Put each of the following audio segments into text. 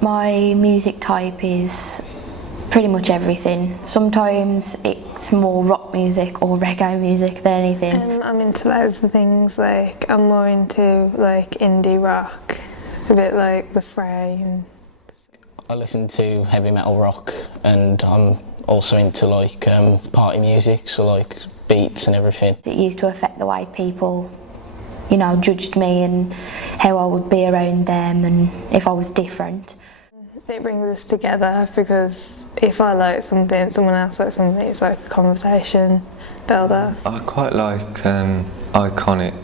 My music type is pretty much everything. Sometimes it's more rock music or reggae music than anything. I'm into loads of things, like I'm more into like indie rock, a bit like The Fray. I listen to heavy metal rock, and I'm also into like party music, so like beats and everything. It used to affect the way people, you know, judged me and how I would be around them and if I was different. It brings us together because if I like something, someone else likes something, it's like a conversation builder. I quite like iconic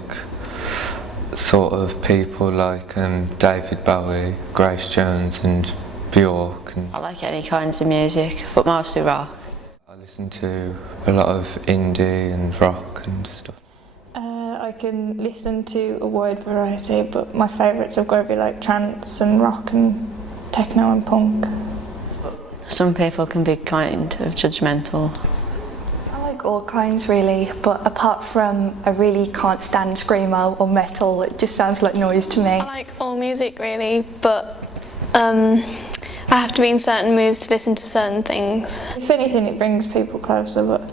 sort of people like David Bowie, Grace Jones and Bjork. I like any kinds of music, but mostly rock. I listen to a lot of indie and rock and stuff. I can listen to a wide variety, but my favourites have got to be like trance and rock and techno and punk. Some people can be kind of judgmental. I like all kinds really, but apart from I really can't stand screamo or metal, it just sounds like noise to me. I like all music really, but I have to be in certain moods to listen to certain things. If anything, it brings people closer, but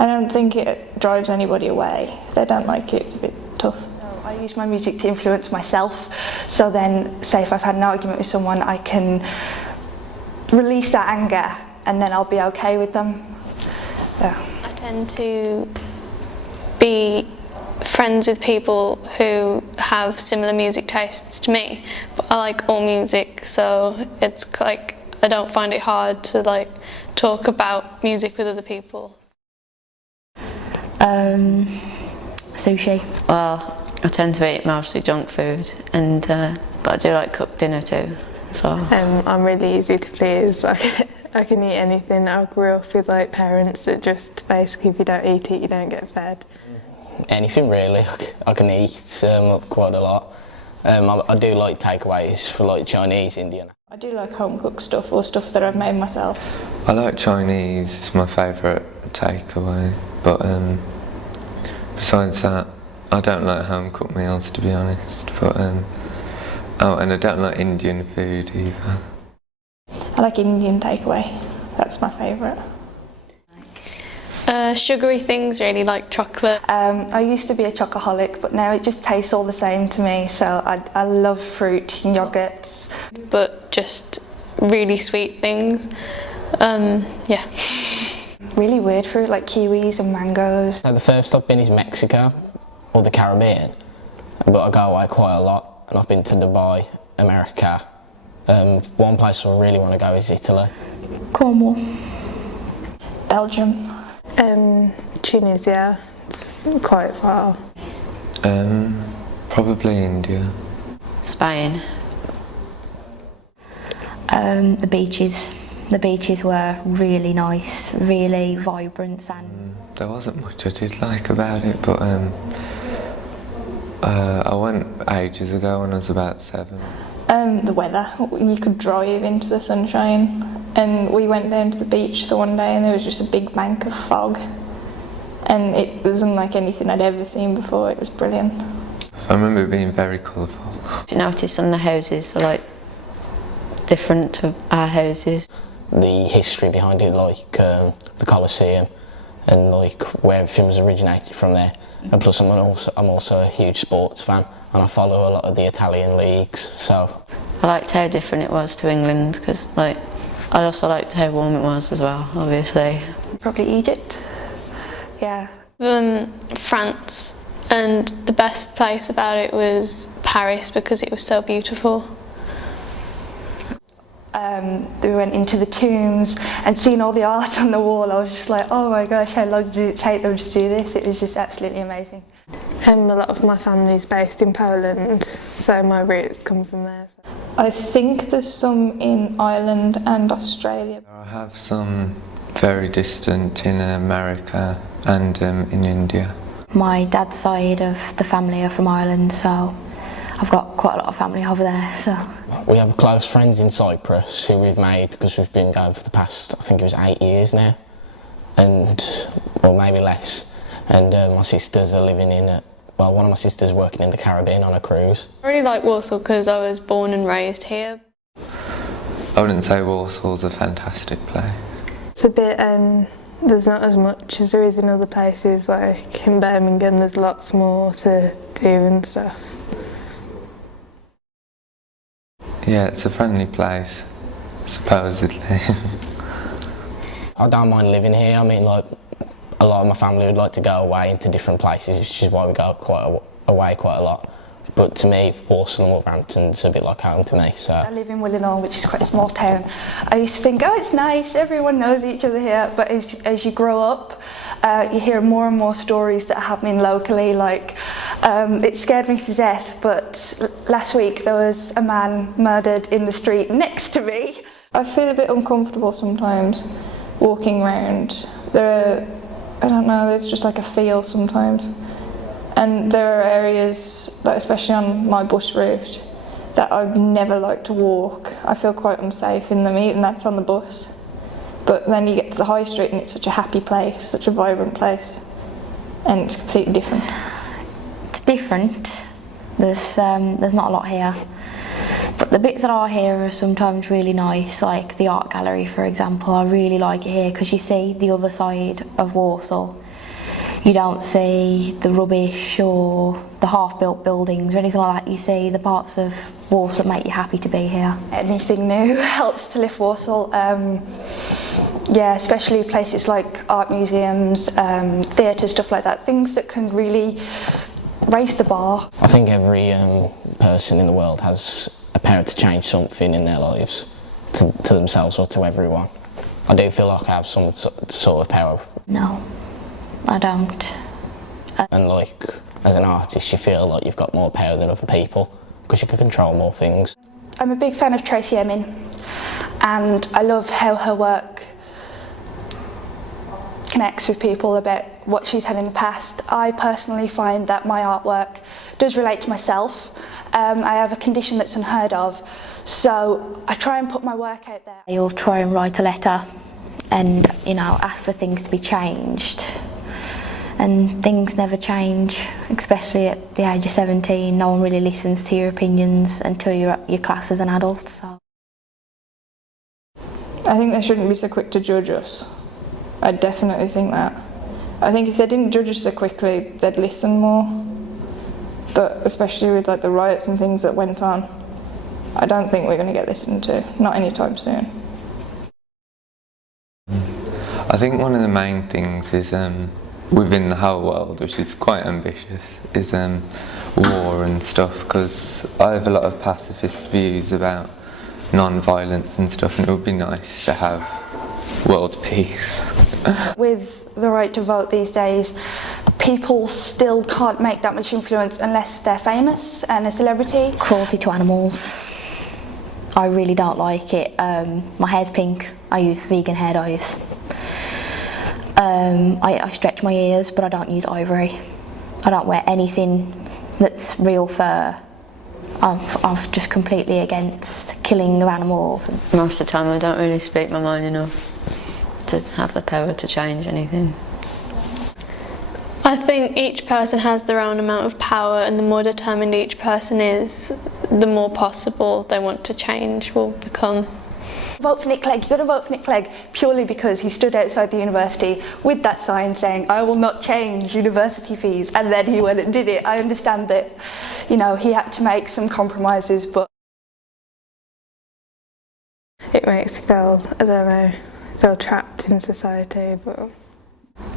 I don't think it drives anybody away. If they don't like it, it's a bit tough. I use my music to influence myself, so then say if I've had an argument with someone, I can release that anger and then I'll be okay with them. Yeah. I tend to be friends with people who have similar music tastes to me, but I like all music, so it's like I don't find it hard to like talk about music with other people. Sushi. Well, I tend to eat mostly junk food, and but I do like cooked dinner too. So I'm really easy to please. I can eat anything. I grew up with like parents that just basically, if you don't eat it, you don't get fed. Anything really. I can eat quite a lot. I do like takeaways for like Chinese, Indian. I do like home cooked stuff or stuff that I've made myself. I like Chinese, it's my favourite takeaway, but besides that, I don't like home cooked meals to be honest, but oh, and I don't like Indian food either. I like Indian takeaway, that's my favourite. Sugary things really, like chocolate. I used to be a chocoholic, but now it just tastes all the same to me, so I love fruit and yogurts. But just really sweet things, yeah. Really weird fruit like kiwis and mangoes. So the furthest I've been is Mexico, or the Caribbean, but I go away quite a lot, and I've been to Dubai, America. One place I really want to go is Italy. Cornwall. Belgium. Tunisia, it's quite far. Probably India. Spain. The beaches. The beaches were really nice, really vibrant and... There wasn't much I did like about it, but I went ages ago when I was about 7. The weather. You could drive into the sunshine, and we went down to the beach the one day and there was just a big bank of fog, and it wasn't like anything I'd ever seen before. It was brilliant. I remember it being very colourful. You notice on the houses they're like different to our houses. The history behind it, like the Colosseum, and like where everything was originated from there. And plus I'm also a huge sports fan, and I follow a lot of the Italian leagues, so... I liked how different it was to England, because like, I also liked how warm it was as well, obviously. Probably Egypt. Yeah. France, and the best place about it was Paris because it was so beautiful. We went into the tombs and seeing all the art on the wall. I was just like, oh my gosh, how long did it take them to do this? It was just absolutely amazing. A lot of my family's based in Poland, so my roots come from there. I think there's some in Ireland and Australia. I have some very distant in America and in India. My dad's side of the family are from Ireland, so I've got quite a lot of family over there. So we have close friends in Cyprus who we've made because we've been going for the past, I think it was 8 years now, and or maybe less. And my sisters are living in one of my sisters working in the Caribbean on a cruise. I really like Walsall because I was born and raised here. I wouldn't say Walsall's a fantastic place. It's a bit, there's not as much as there is in other places, like in Birmingham there's lots more to do and stuff. Yeah, it's a friendly place, supposedly. I don't mind living here. I mean, like, a lot of my family would like to go away into different places, which is why we go away quite a lot. But to me, Walsall and Wolverhampton's a bit like home to me. So I live in Willenhall, which is quite a small town. I used to think, oh, it's nice, everyone knows each other here. But as you grow up, you hear more and more stories that are happening locally. Like, it scared me to death, but last week there was a man murdered in the street next to me. I feel a bit uncomfortable sometimes walking around. I don't know, there's just like a feel sometimes. And there are areas, like especially on my bus route, that I'd never like to walk. I feel quite unsafe in them, and that's on the bus. But then you get to the high street and it's such a happy place, such a vibrant place, and it's completely different. It's different. There's not a lot here, but the bits that are here are sometimes really nice, like the Art Gallery, for example. I really like it here because you see the other side of Walsall. You don't see the rubbish or the half-built buildings or anything like that. You see the parts of Walsall that make you happy to be here. Anything new helps to lift Walsall. Yeah, especially places like art museums, theatre, stuff like that. Things that can really raise the bar. I think every person in the world has a power to change something in their lives, to themselves or to everyone. I do feel like I have some sort of power. No, I don't. And like, as an artist, you feel like you've got more power than other people because you can control more things. I'm a big fan of Tracy Emin, and I love how her work connects with people about what she's had in the past. I personally find that my artwork does relate to myself. I have a condition that's unheard of, so I try and put my work out there. You'll try and write a letter and, you know, ask for things to be changed. And things never change, especially at the age of 17. No one really listens to your opinions until you're at your class as an adult. So I think they shouldn't be so quick to judge us. I definitely think that. I think if they didn't judge us so quickly, they'd listen more. But especially with like the riots and things that went on, I don't think we're going to get listened to, not anytime soon. I think one of the main things is within the whole world, which is quite ambitious, is war and stuff, because I have a lot of pacifist views about non-violence and stuff, and it would be nice to have world peace. With the right to vote these days, people still can't make that much influence unless they're famous and a celebrity. cruelty to animals, I really don't like it. My hair's pink, I use vegan hair dyes. I stretch my ears, but I don't use ivory. I don't wear anything that's real fur. I'm just completely against killing of animals. Most of the time I don't really speak my mind enough to have the power to change anything. I think each person has their own amount of power, and the more determined each person is, the more possible they want to change will become. Vote for Nick Clegg, you've got to vote for Nick Clegg, purely because he stood outside the university with that sign saying, I will not change university fees, and then he went and did it. I understand that, you know, he had to make some compromises, but It makes you feel, I don't know, feel trapped in society, but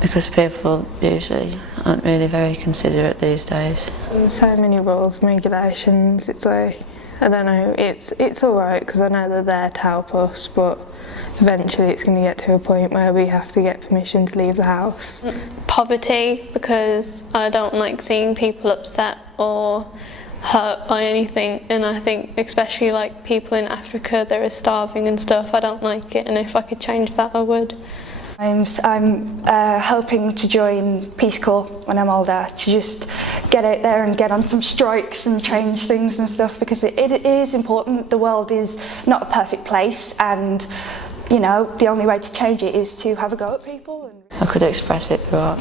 Because people usually aren't really very considerate these days. there's so many rules and regulations. It's like, I don't know, it's alright because I know they're there to help us, but eventually it's going to get to a point where we have to get permission to leave the house. Poverty, because I don't like seeing people upset or hurt by anything, and I think especially like people in Africa that are starving and stuff, I don't like it, and if I could change that I would. I'm hoping to join Peace Corps when I'm older, to just get out there and get on some strikes and change things and stuff, because it is important. The world is not a perfect place, and you know, the only way to change it is to have a go at people. I could express it through art.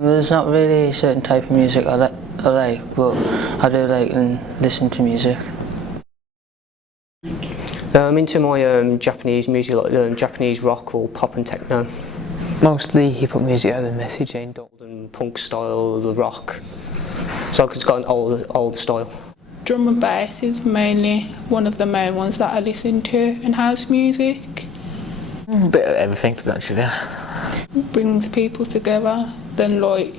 There's not really a certain type of music I like, but I do like and listen to music. I'm into my Japanese music, like Japanese rock or pop and techno. Mostly hip-hop music has a message in. And punk style, the rock. So it's got an old style. Drum and bass is mainly one of the main ones that I listen to, and house music. A bit of everything, to be honest with you. Brings people together. Then like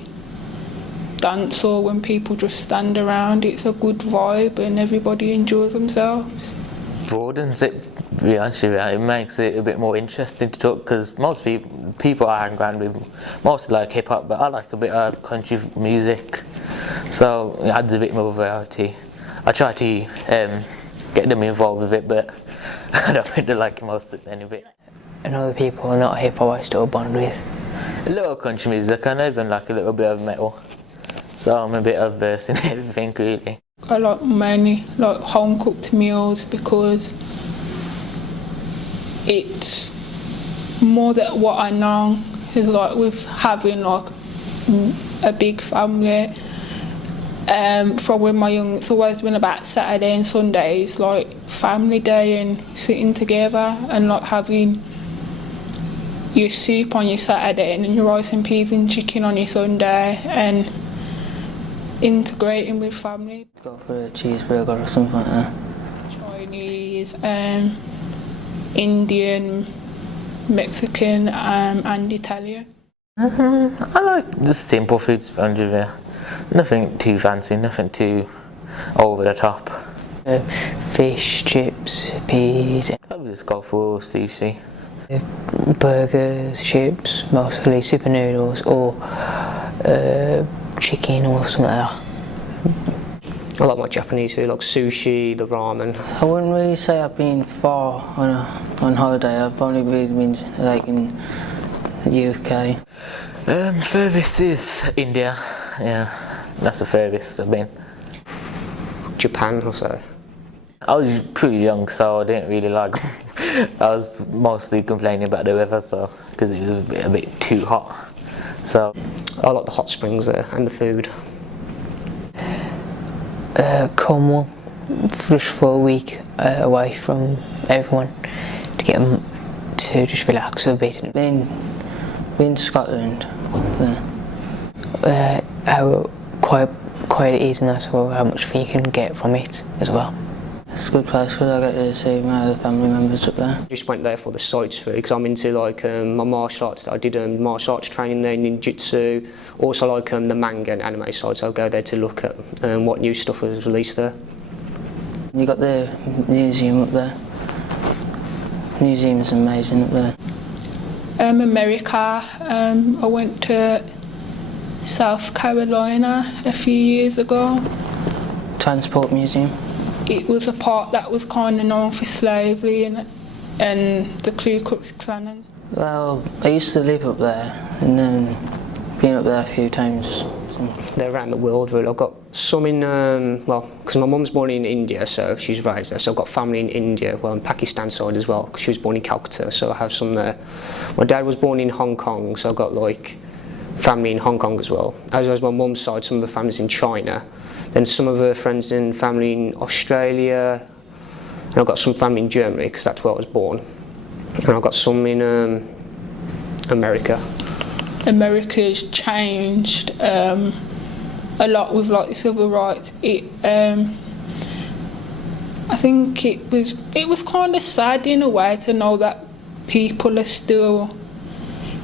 dance, or when people just stand around, it's a good vibe and everybody enjoys themselves. Broadens it, to be honest with you. It makes it a bit more interesting to talk, because most people I hang around with mostly like hip hop, but I like a bit of country music, so it adds a bit more variety. I try to get them involved with it, but I don't really like most of any of it. And other people are not hip hop I still bond with. A little country music, and even like a little bit of metal, so I'm a bit averse in everything really. I like mainly like home cooked meals, because it's more that what I know is like with having like a big family. From when my young, it's always been about Saturday and Sundays, like family day and sitting together and like having your soup on your Saturday and your rice and peas and chicken on your Sunday, and integrating with family. Go for a cheeseburger or something like that. Chinese, Indian, Mexican, and Italian. I like the simple foods, to be honest with you. Nothing too fancy, nothing too over the top. Fish, chips, peas. I would just go for sushi. Burgers, chips, mostly super noodles, or chicken or something like that. I like my Japanese food, like sushi, the ramen. I wouldn't really say I've been far on holiday. I've only really been like in the UK. Furthest is India. Yeah, that's the furthest I've been. Japan or so. I was pretty young, so I didn't really like I was mostly complaining about the weather, so because it was a bit too hot. So I like the hot springs there and the food. Cornwall, just for a week away from everyone, to get them to just relax a bit. Been to Scotland, how quiet it is, and that's how much fun you can get from it as well. It's a good place because I get to see my other family members up there. Just went there for the sights for it, because I'm into like my martial arts. I did martial arts training there, ninjutsu. Also like the manga and anime side, so I'll go there to look at what new stuff was released there. You got the museum up there. The museum is amazing up there. America, I went to South Carolina a few years ago. Transport Museum. It was a part that was kind of known for slavery and the Ku Klux Klan. Well, I used to live up there, and then been up there a few times. They're around the world really. I've got some in, because my mum's born in India, so she's raised there, so I've got family in India, well, in Pakistan side as well, because she was born in Calcutta, so I have some there. My dad was born in Hong Kong, so I've got like family in Hong Kong as well. As well as my mum's side, some of the family's in China. Then some of her friends and family in Australia, and I've got some family in Germany because that's where I was born, and I've got some in America. America's changed a lot with like the civil rights. I think it was kind of sad in a way to know that people are still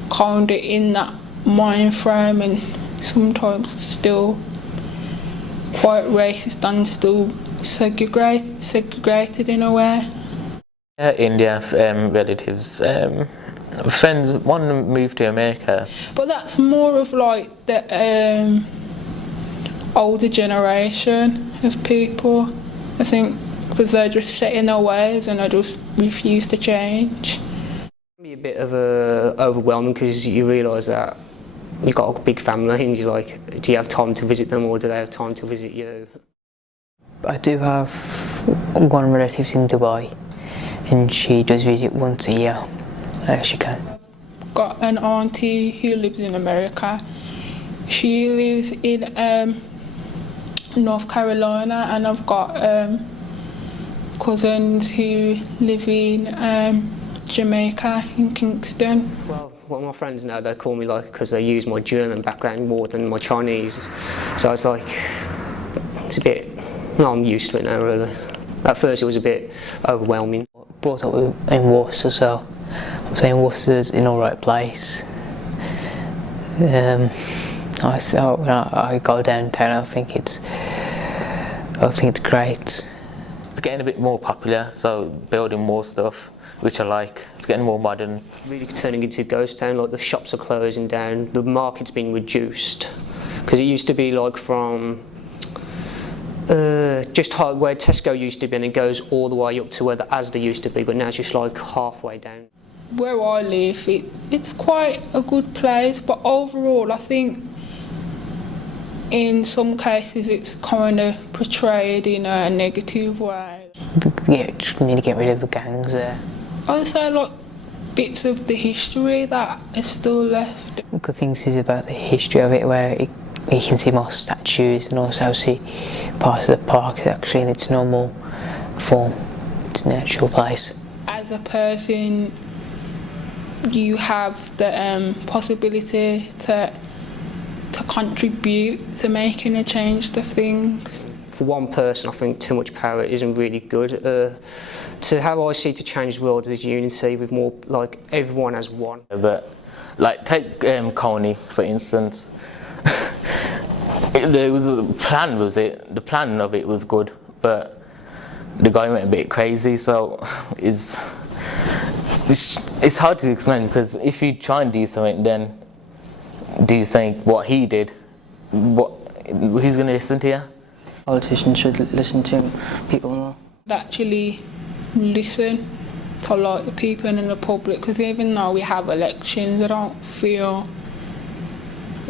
kind of in that mind frame and sometimes still quite racist and still segregated in a way. India, relatives, friends. One moved to America. But that's more of like the older generation of people, I think, because they're just set in their ways and they just refuse to change. It can be a bit of overwhelming because you realise that you've got a big family and you're like, do you have time to visit them or do they have time to visit you? I do have one relative in Dubai, and she does visit once a year. She can. Got an auntie who lives in America. She lives in North Carolina, and I've got cousins who live in Jamaica, in Kingston. Well, what my friends know, they call me like, because they use my German background more than my Chinese. So it's like, it's a bit, no, I'm used to it now really. At first it was a bit overwhelming. Brought up in Worcester, so I'm saying Worcester's in all right place. When I go downtown, I think it's great. It's getting a bit more popular, so building more stuff, which I like. It's getting more modern. Really turning into a ghost town, like the shops are closing down, the market's been reduced. Because it used to be like from just where Tesco used to be, and it goes all the way up to where the Asda used to be, but now it's just like halfway down. Where I live, it's quite a good place, but overall I think in some cases it's kind of portrayed in a negative way. Yeah, just need to get rid of the gangs there. I would say like bits of the history that is still left. The good things is about the history of it, where you can see more statues and also see parts of the park actually in its normal form, its natural place. As a person, you have the possibility to contribute to making a change to things. For one person, I think too much power isn't really good. To how I see to change the world is unity, with more like everyone as one. But like take Coney for instance. There was a plan, was it? The plan of it was good, but the guy went a bit crazy. So it's hard to explain, because if you try and do something, then do something what he did, who's going to listen to you? Politicians should listen to people more. Actually listen to like the people in the public, because even though we have elections, I don't feel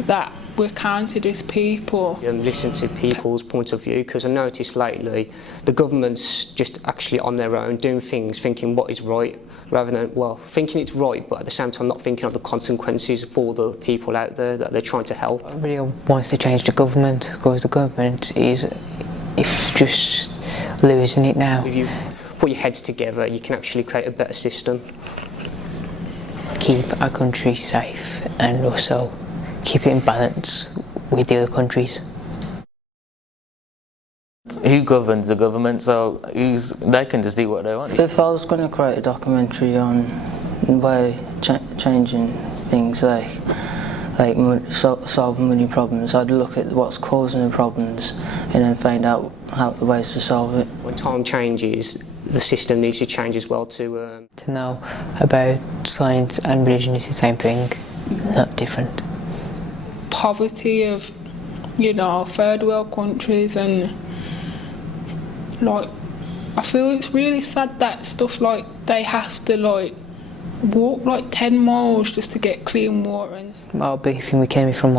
that we're counted as people. Listen to people's point of view, because I noticed lately the government's just actually on their own doing things, thinking what is right, rather than, well, thinking it's right, but at the same time not thinking of the consequences for the people out there that they're trying to help. Everybody wants to change the government, because the government is just losing it now. If you put your heads together, you can actually create a better system. Keep our country safe and also keep it in balance with the other countries. Who governs the government? So they can just do what they want. If I was going to create a documentary on by changing things like solving money problems, I'd look at what's causing the problems and then find out the ways to solve it. When time changes, the system needs to change as well to know about science and religion is the same thing, not different. Poverty of, third world countries, and like I feel it's really sad that stuff like they have to walk 10 miles just to get clean water. Our beefing, we came from